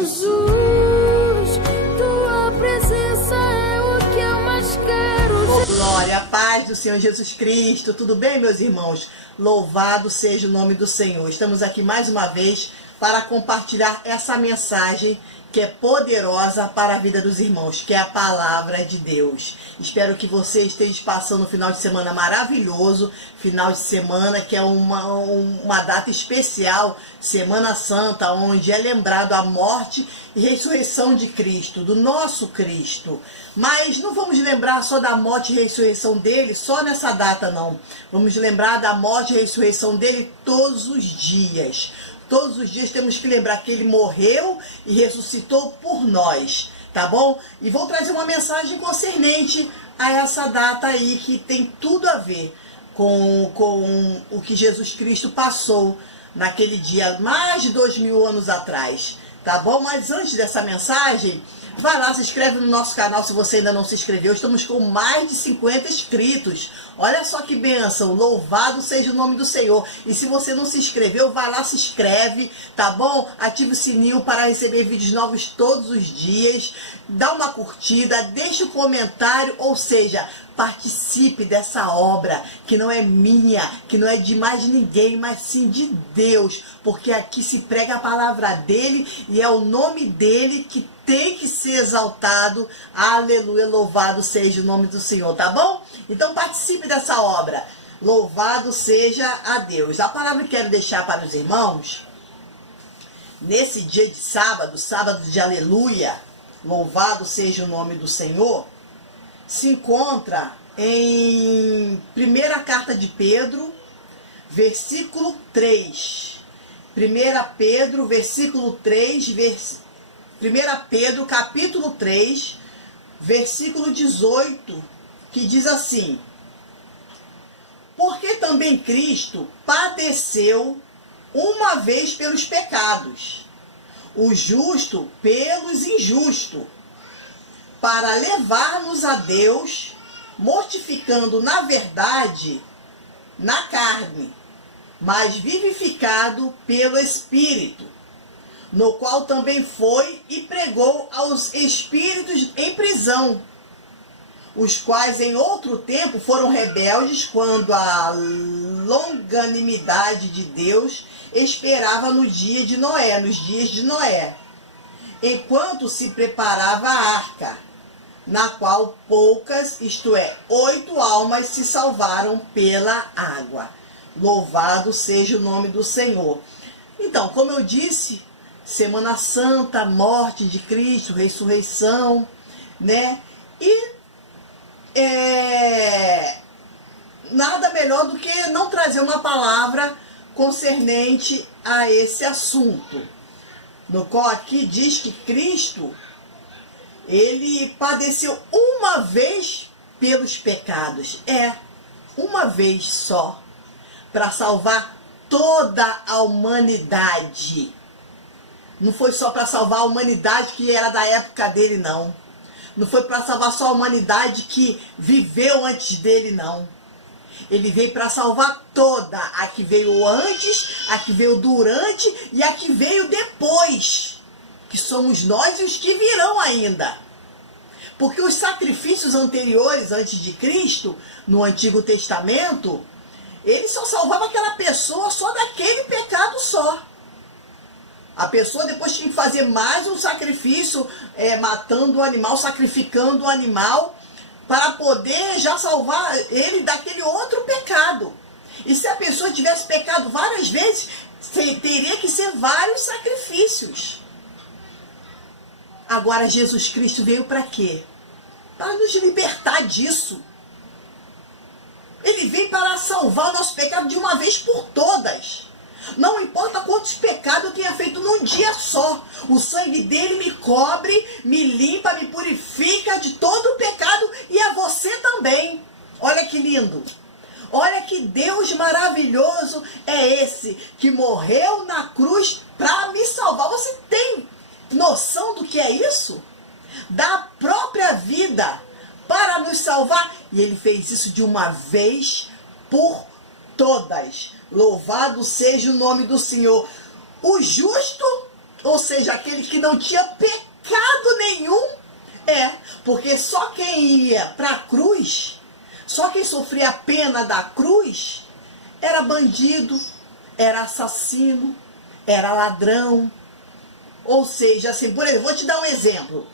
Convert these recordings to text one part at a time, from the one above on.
Jesus, tua presença é o que eu mais quero. Glória à paz do Senhor Jesus Cristo. Tudo bem, meus irmãos? Louvado seja o nome do Senhor. Estamos aqui mais uma vez para compartilhar essa mensagem que é poderosa para a vida dos irmãos, que é a palavra de Deus. Espero que você esteja passando um final de semana maravilhoso, final de semana que é uma data especial, Semana Santa, onde é lembrado a morte e ressurreição de Cristo, do nosso Cristo. Mas não vamos lembrar só da morte e ressurreição dele, só nessa data não. Vamos lembrar da morte e ressurreição dele todos os dias. Todos os dias temos que lembrar que ele morreu e ressuscitou por nós, tá bom? E vou trazer uma mensagem concernente a essa data aí, que tem tudo a ver com o que Jesus Cristo passou naquele dia, mais de 2000 anos atrás, tá bom? Mas antes dessa mensagem, vai lá, se inscreve no nosso canal se você ainda não se inscreveu. Estamos com mais de 50 inscritos. Olha só que bênção, louvado seja o nome do Senhor. E se você não se inscreveu, vai lá, se inscreve, tá bom? Ative o sininho para receber vídeos novos todos os dias. Dá uma curtida, deixa um comentário, ou seja, participe dessa obra que não é minha, que não é de mais ninguém, mas sim de Deus. Porque aqui se prega a palavra dele e é o nome dele que tem que ser exaltado. Aleluia, louvado seja o nome do Senhor, tá bom? Então participe dessa obra. Louvado seja a Deus. A palavra que quero deixar para os irmãos, nesse dia de sábado, sábado de aleluia, louvado seja o nome do Senhor, se encontra em primeira carta de Pedro, versículo 3. 1 Pedro, versículo 3, 1 Pedro, capítulo 3, versículo 18, que diz assim: porque também Cristo padeceu uma vez pelos pecados, o justo pelos injustos, para levar-nos a Deus, mortificando na verdade na carne, mas vivificado pelo Espírito, no qual também foi e pregou aos espíritos em prisão, os quais em outro tempo foram rebeldes, quando a longanimidade de Deus esperava no dia de Noé, nos dias de Noé, enquanto se preparava a arca, na qual poucas, isto é, 8 almas se salvaram pela água. Louvado seja o nome do Senhor. Então, como eu disse, Semana Santa, morte de Cristo, ressurreição, né? E nada melhor do que não trazer uma palavra concernente a esse assunto, no qual aqui diz que Cristo, ele padeceu uma vez pelos pecados, uma vez só, para salvar toda a humanidade. Não foi só para salvar a humanidade que era da época dele, não. Não foi para salvar só a humanidade que viveu antes dele, não. Ele veio para salvar toda, a que veio antes, a que veio durante e a que veio depois, que somos nós e os que virão ainda. Porque os sacrifícios anteriores, antes de Cristo, no Antigo Testamento, ele só salvava aquela pessoa só daquele pecado só. A pessoa depois tinha que fazer mais um sacrifício, matando o animal, sacrificando o animal, para poder já salvar ele daquele outro pecado. E se a pessoa tivesse pecado várias vezes, teria que ser vários sacrifícios. Agora Jesus Cristo veio para quê? Para nos libertar disso. Ele veio para salvar o nosso pecado de uma vez por todas. Não importa quantos pecados eu tenha feito num dia só, o sangue dele me cobre, me limpa, me purifica de todo o pecado, e a você também. Olha que lindo. Olha que Deus maravilhoso é esse, que morreu na cruz para me salvar. Você tem noção do que é isso? Da própria vida para nos salvar. E ele fez isso de uma vez por todas. Louvado seja o nome do Senhor. O justo ou seja, aquele que não tinha pecado nenhum. Porque só quem ia para a cruz, só quem sofria a pena da cruz, era bandido, era assassino, era ladrão. Ou seja, assim, por exemplo, vou te dar um exemplo.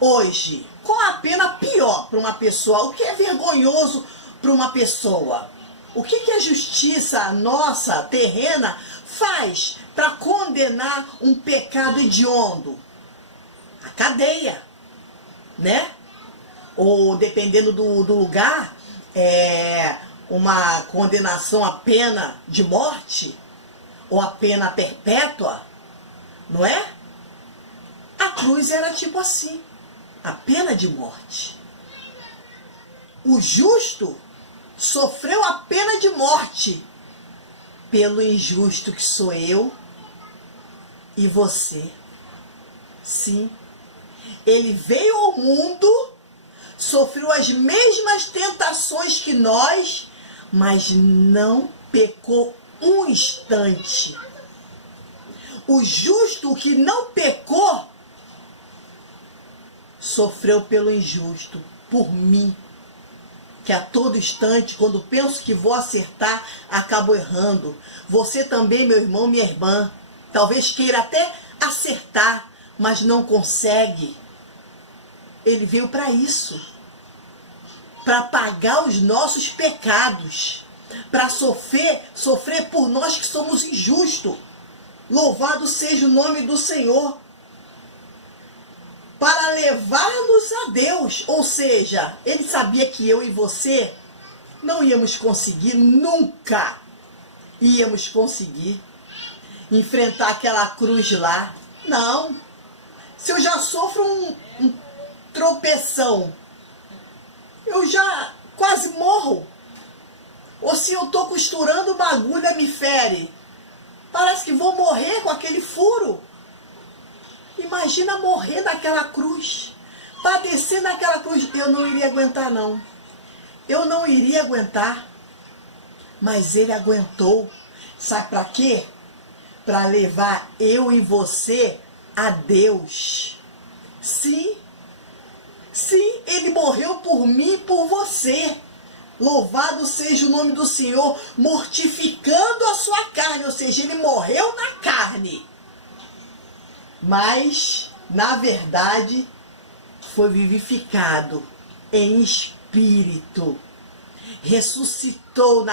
Hoje, qual a pena pior para uma pessoa? O que é vergonhoso para uma pessoa? O que a justiça nossa, terrena, faz para condenar um pecado hediondo? A cadeia, né? Ou, dependendo do lugar, uma condenação à pena de morte, ou a pena perpétua, não é? A cruz era tipo assim, a pena de morte. O justo sofreu a pena de morte pelo injusto que sou eu e você. Sim, ele veio ao mundo, sofreu as mesmas tentações que nós, mas não pecou um instante. O justo que não pecou sofreu pelo injusto, por mim, que a todo instante, quando penso que vou acertar, acabo errando. Você também, meu irmão, minha irmã, talvez queira até acertar, mas não consegue. Ele veio para isso, para pagar os nossos pecados, para sofrer por nós que somos injustos. Louvado seja o nome do Senhor. Para levar-nos a Deus. Ou seja, ele sabia que eu e você não íamos conseguir, nunca íamos conseguir enfrentar aquela cruz lá. Não. Se eu já sofro um tropeção, eu já quase morro. Ou se eu estou costurando uma agulha, me fere. Parece que vou morrer com aquele furo. Imagina morrer naquela cruz, padecer naquela cruz. Eu não iria aguentar, não. Eu não iria aguentar. Mas ele aguentou. Sabe para quê? Para levar eu e você a Deus. Sim, ele morreu por mim e por você. Louvado seja o nome do Senhor, mortificando a sua carne, ou seja, ele morreu na carne. Mas, na verdade, foi vivificado em espírito. Ressuscitou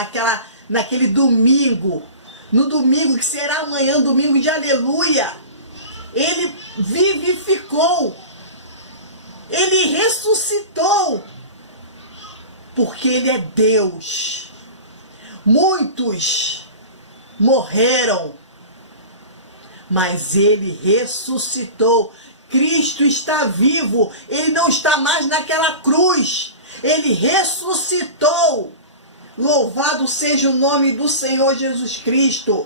naquele domingo, no domingo que será amanhã, domingo de aleluia. Ele vivificou. Ele ressuscitou. Porque ele é Deus. Muitos morreram, mas ele ressuscitou. Cristo está vivo. Ele não está mais naquela cruz. Ele ressuscitou. Louvado seja o nome do Senhor Jesus Cristo.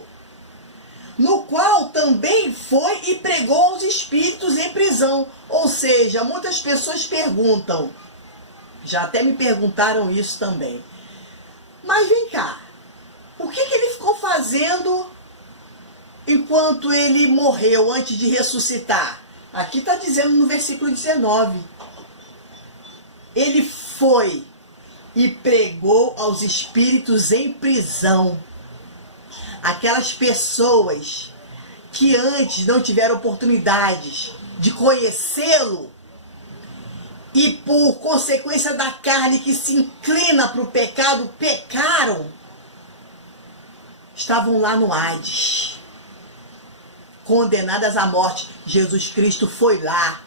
No qual também foi e pregou aos espíritos em prisão. Ou seja, muitas pessoas perguntam, já até me perguntaram isso também. Mas vem cá, o que ele ficou fazendo enquanto ele morreu, antes de ressuscitar? Aqui está dizendo no versículo 19. Ele foi e pregou aos espíritos em prisão. Aquelas pessoas que antes não tiveram oportunidades de conhecê-lo, e por consequência da carne que se inclina para o pecado, pecaram, estavam lá no Hades, condenadas à morte. Jesus Cristo foi lá.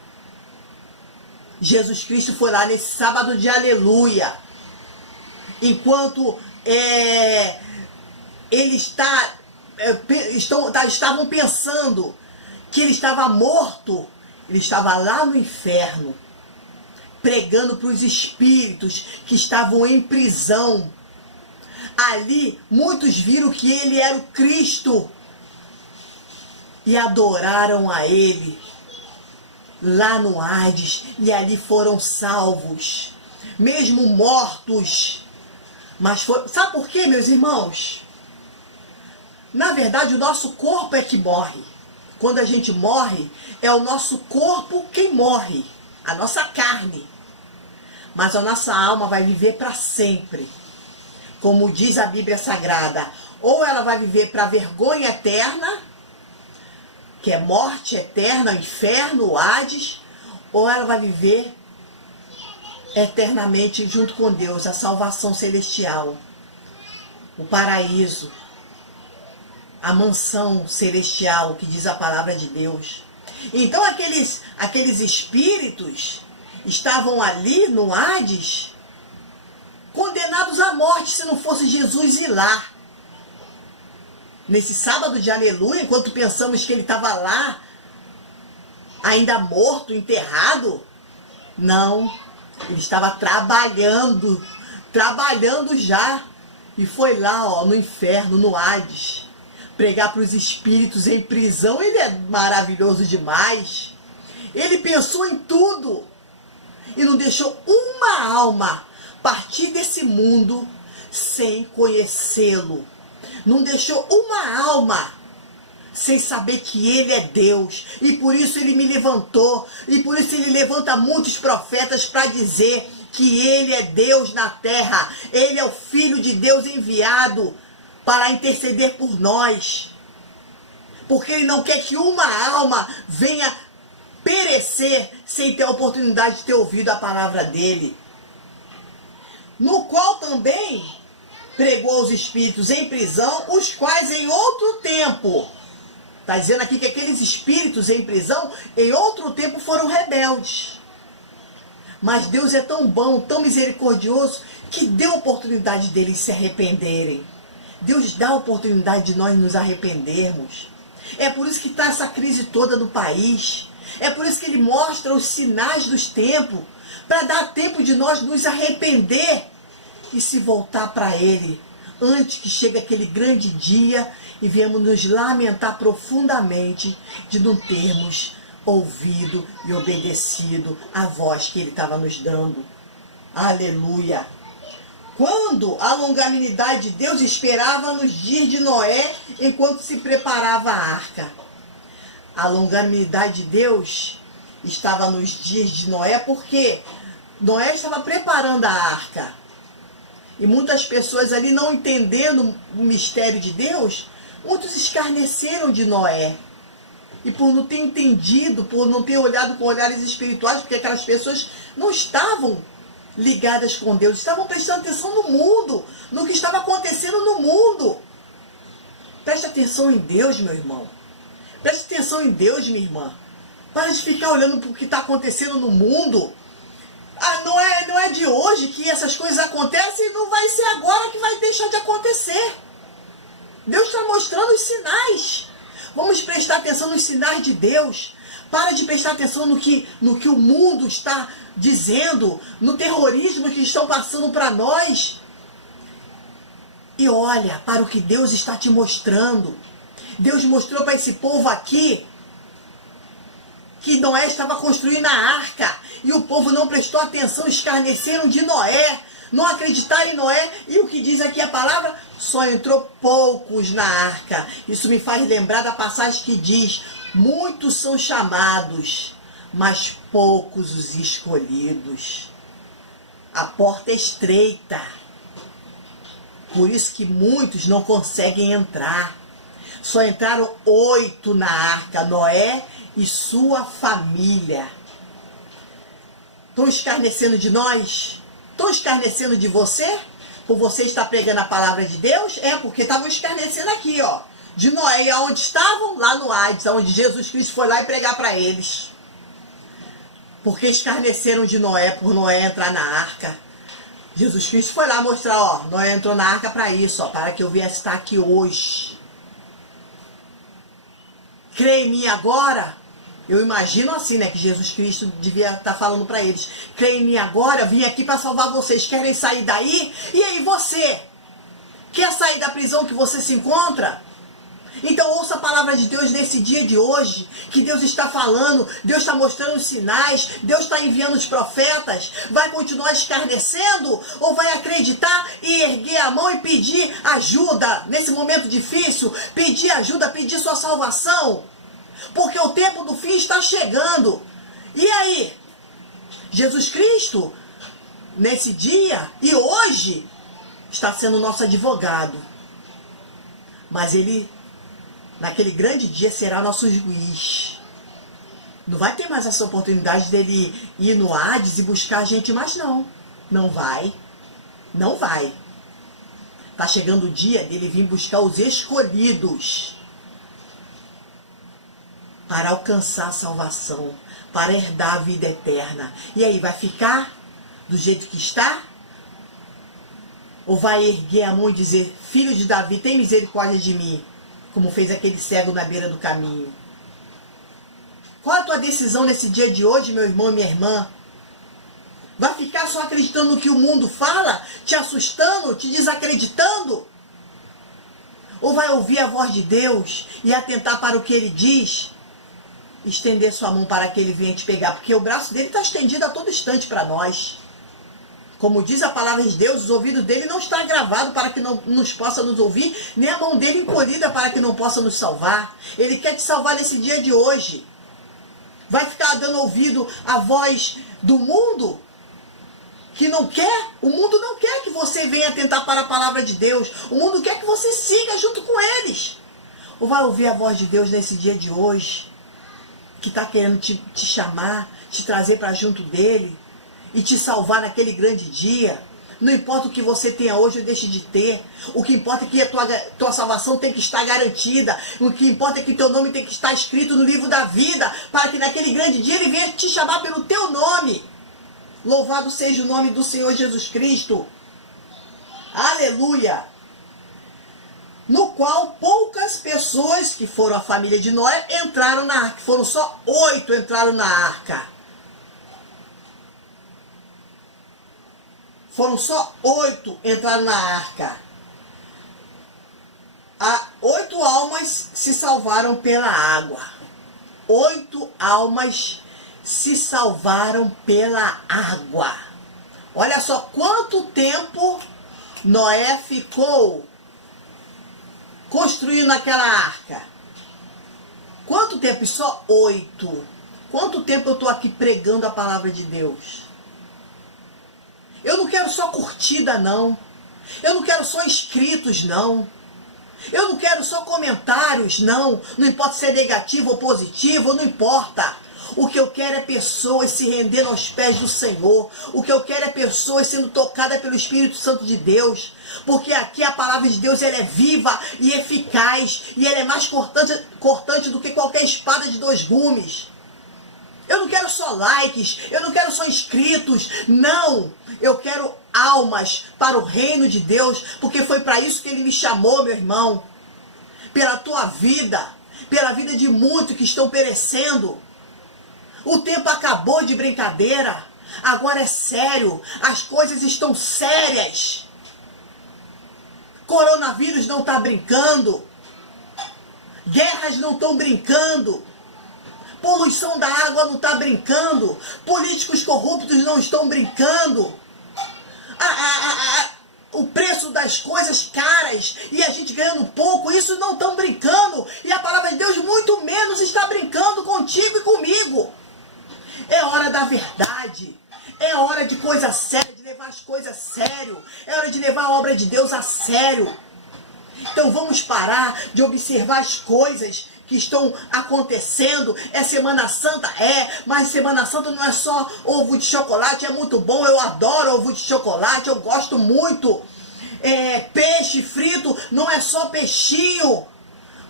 Jesus Cristo foi lá nesse sábado de aleluia. Enquanto estavam pensando que ele estava morto, ele estava lá no inferno, pregando para os espíritos que estavam em prisão. Ali, muitos viram que ele era o Cristo e adoraram a ele lá no Hades, e ali foram salvos, mesmo mortos. Mas sabe por quê, meus irmãos? Na verdade, o nosso corpo é que morre. quando a gente morre, é o nosso corpo quem morre, a nossa carne. Mas a nossa alma vai viver para sempre. Como diz a Bíblia Sagrada, ou ela vai viver para a vergonha eterna, que é morte eterna, inferno, Hades, ou ela vai viver eternamente junto com Deus, a salvação celestial, o paraíso, a mansão celestial, que diz a palavra de Deus. Então aqueles espíritos estavam ali no Hades, condenados à morte se não fosse Jesus ir lá. Nesse sábado de aleluia, enquanto pensamos que ele estava lá, ainda morto, enterrado, não, ele estava trabalhando já, e foi lá, ó, no inferno, no Hades, pregar para os espíritos em prisão. Ele é maravilhoso demais. Ele pensou em tudo e não deixou uma alma partir desse mundo sem conhecê-lo. Não deixou uma alma sem saber que ele é Deus. E por isso ele me levantou. E por isso ele levanta muitos profetas para dizer que ele é Deus na terra. Ele é o Filho de Deus enviado para interceder por nós. Porque ele não quer que uma alma venha perecer sem ter a oportunidade de ter ouvido a palavra dele. No qual também pregou aos espíritos em prisão, os quais em outro tempo, está dizendo aqui que aqueles espíritos em prisão, em outro tempo foram rebeldes. Mas Deus é tão bom, tão misericordioso, que deu a oportunidade deles se arrependerem. Deus dá a oportunidade de nós nos arrependermos. É por isso que está essa crise toda no país. É por isso que ele mostra os sinais dos tempos, para dar tempo de nós nos arrepender e se voltar para ele, antes que chegue aquele grande dia e viemos nos lamentar profundamente de não termos ouvido e obedecido a voz que ele estava nos dando. Aleluia! Quando a longanimidade de Deus esperava nos dias de Noé, enquanto se preparava a arca. A longanimidade de Deus estava nos dias de Noé, porque Noé estava preparando a arca. E muitas pessoas ali, não entendendo o mistério de Deus, muitos escarneceram de Noé. E por não ter entendido, por não ter olhado com olhares espirituais, porque aquelas pessoas não estavam ligadas com Deus, estavam prestando atenção no mundo, no que estava acontecendo no mundo. Preste atenção em Deus, meu irmão. Preste atenção em Deus, minha irmã. Para de ficar olhando para o que está acontecendo no mundo. Não é de hoje que essas coisas acontecem, e não vai ser agora que vai deixar de acontecer. Deus está mostrando os sinais. Vamos prestar atenção nos sinais de Deus. Para de prestar atenção no que o mundo está dizendo, no terrorismo que estão passando para nós. E olha para o que Deus está te mostrando. Deus mostrou para esse povo aqui que Noé estava construindo a arca. E o povo não prestou atenção, escarneceram de Noé, não acreditaram em Noé. E o que diz aqui a palavra? Só entrou poucos na arca. Isso me faz lembrar da passagem que diz: muitos são chamados, mas poucos os escolhidos. A porta é estreita. Por isso que muitos não conseguem entrar. Só entraram 8 na arca, Noé e sua família. Estão escarnecendo de nós? Estão escarnecendo de você? Por você estar pregando a palavra de Deus? É, porque estavam escarnecendo aqui, ó. De Noé, e aonde estavam? Lá no Hades, onde Jesus Cristo foi lá e pregar para eles. Porque escarneceram de Noé, por Noé entrar na arca. Jesus Cristo foi lá mostrar, ó, Noé entrou na arca para isso, ó, para que eu viesse estar aqui hoje. Crê em mim agora? Eu imagino assim, né, que Jesus Cristo devia estar falando para eles. Crê em mim agora, eu vim aqui para salvar vocês. Querem sair daí? E aí você? Quer sair da prisão que você se encontra? Então ouça a palavra de Deus nesse dia de hoje, que Deus está falando, Deus está mostrando os sinais, Deus está enviando os profetas. Vai continuar escarnecendo ou vai acreditar e erguer a mão e pedir ajuda nesse momento difícil? Pedir ajuda, pedir sua salvação. porque o tempo do fim está chegando. E aí? Jesus Cristo, nesse dia e hoje, está sendo nosso advogado. Mas ele, naquele grande dia, será nosso juiz. Não vai ter mais essa oportunidade dele ir no Hades e buscar a gente mais, não. Não vai. Não vai. Está chegando o dia dele vir buscar os escolhidos para alcançar a salvação, para herdar a vida eterna. E aí, vai ficar do jeito que está? Ou vai erguer a mão e dizer, filho de Davi, tem misericórdia de mim, como fez aquele cego na beira do caminho? Qual a tua decisão nesse dia de hoje, meu irmão e minha irmã? Vai ficar só acreditando no que o mundo fala, te assustando, te desacreditando? Ou vai ouvir a voz de Deus e atentar para o que Ele diz? Estender sua mão para que Ele venha te pegar, porque o braço dele está estendido a todo instante para nós. Como diz a palavra de Deus, os ouvidos dele não estão gravados para que não nos possa nos ouvir, nem a mão dele encolhida para que não possa nos salvar. Ele quer te salvar nesse dia de hoje. Vai ficar dando ouvido à voz do mundo? Que não quer? O mundo não quer que você venha atentar para a palavra de Deus. O mundo quer que você siga junto com eles. Ou vai ouvir a voz de Deus nesse dia de hoje, que está querendo te chamar, te trazer para junto dele e te salvar naquele grande dia? Não importa o que você tenha hoje ou deixe de ter. O que importa é que a tua salvação tem que estar garantida. O que importa é que teu nome tem que estar escrito no livro da vida, para que naquele grande dia ele venha te chamar pelo teu nome. Louvado seja o nome do Senhor Jesus Cristo. Aleluia! No qual poucas pessoas, que foram a família de Noé, entraram na arca. Foram só 8 entraram na arca. Foram só 8 entraram na arca. 8 almas se salvaram pela água. 8 almas se salvaram pela água. Olha só quanto tempo Noé ficou construindo aquela arca. Quanto tempo? E só 8. Quanto tempo eu estou aqui pregando a palavra de Deus? Eu não quero só curtida, não. Eu não quero só inscritos, não. Eu não quero só comentários, não. Não importa se é negativo ou positivo, não importa. O que eu quero é pessoas se rendendo aos pés do Senhor. O que eu quero é pessoas sendo tocadas pelo Espírito Santo de Deus. Porque aqui a palavra de Deus, ela é viva e eficaz. E ela é mais cortante do que qualquer espada de 2 gumes. Eu não quero só likes, eu não quero só inscritos, não. Eu quero almas para o reino de Deus, porque foi para isso que Ele me chamou, meu irmão. Pela tua vida, pela vida de muitos que estão perecendo. O tempo acabou de brincadeira, agora é sério, as coisas estão sérias. Coronavírus não está brincando, guerras não estão brincando. Poluição da água não está brincando. Políticos corruptos não estão brincando. O preço das coisas caras e a gente ganhando pouco, isso não estão brincando. E a palavra de Deus muito menos está brincando contigo e comigo. É hora da verdade. É hora de coisa séria, de levar as coisas a sério. É hora de levar a obra de Deus a sério. Então vamos parar de observar as coisas que estão acontecendo. É Semana Santa? Mas Semana Santa não é só ovo de chocolate, é muito bom, eu adoro ovo de chocolate, eu gosto muito. Peixe frito, não é só peixinho,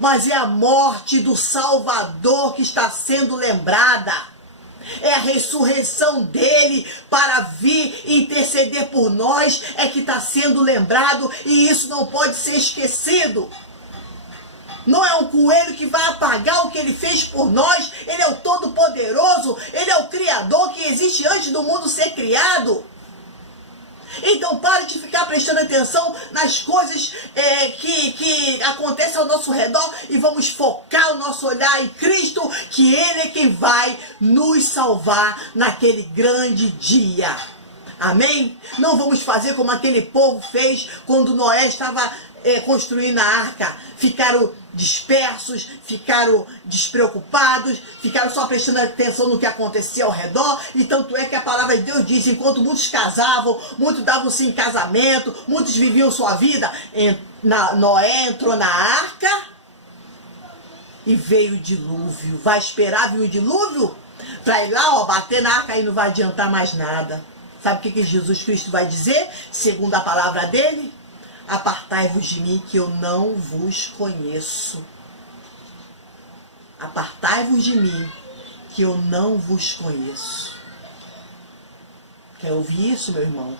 mas é a morte do Salvador que está sendo lembrada. É a ressurreição dele para vir e interceder por nós, é que está sendo lembrado, e isso não pode ser esquecido. Não é um coelho que vai apagar o que ele fez por nós. Ele é o Todo-Poderoso. Ele é o Criador que existe antes do mundo ser criado. Então pare de ficar prestando atenção nas coisas que acontecem ao nosso redor e vamos focar o nosso olhar em Cristo, que Ele é quem vai nos salvar naquele grande dia. Amém? Não vamos fazer como aquele povo fez quando Noé estava construindo a arca. Ficaram dispersos, ficaram despreocupados, ficaram só prestando atenção no que acontecia ao redor. E tanto é que a palavra de Deus diz, enquanto muitos casavam, muitos davam-se em casamento, muitos viviam sua vida, Noé entrou na arca e veio o dilúvio. Vai esperar vir o dilúvio? Para ir lá, bater na arca e não vai adiantar mais nada. Sabe o que Jesus Cristo vai dizer? Segundo a palavra dele, apartai-vos de mim que eu não vos conheço. Apartai-vos de mim que eu não vos conheço. Quer ouvir isso, meu irmão?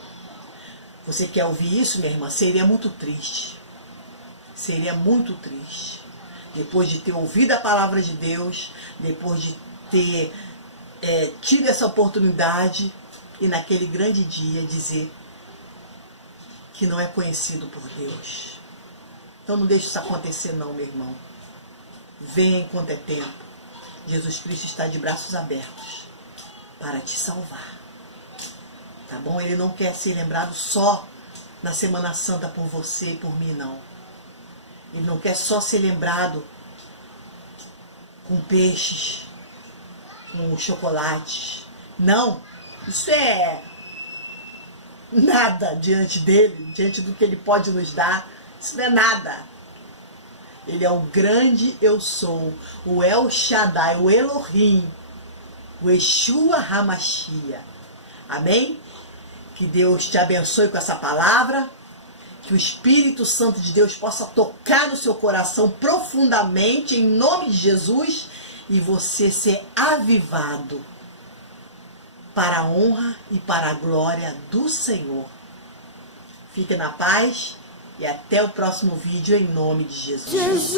Você quer ouvir isso, minha irmã? Seria muito triste. Seria muito triste. Depois de ter ouvido a palavra de Deus, depois de ter tido essa oportunidade e naquele grande dia dizer que não é conhecido por Deus. Então não deixe isso acontecer não, meu irmão. Venha enquanto é tempo. Jesus Cristo está de braços abertos para te salvar. Tá bom? Ele não quer ser lembrado só na Semana Santa por você e por mim, não. Ele não quer só ser lembrado com peixes, com chocolates. Não, isso é nada diante dele, diante do que ele pode nos dar. Isso não é nada. Ele é o grande eu sou, o El Shaddai, o Elohim, o Yeshua HaMashiach. Amém? Que Deus te abençoe com essa palavra, que o Espírito Santo de Deus possa tocar no seu coração profundamente, em nome de Jesus, e você ser avivado para a honra e para a glória do Senhor. Fique na paz e até o próximo vídeo, em nome de Jesus.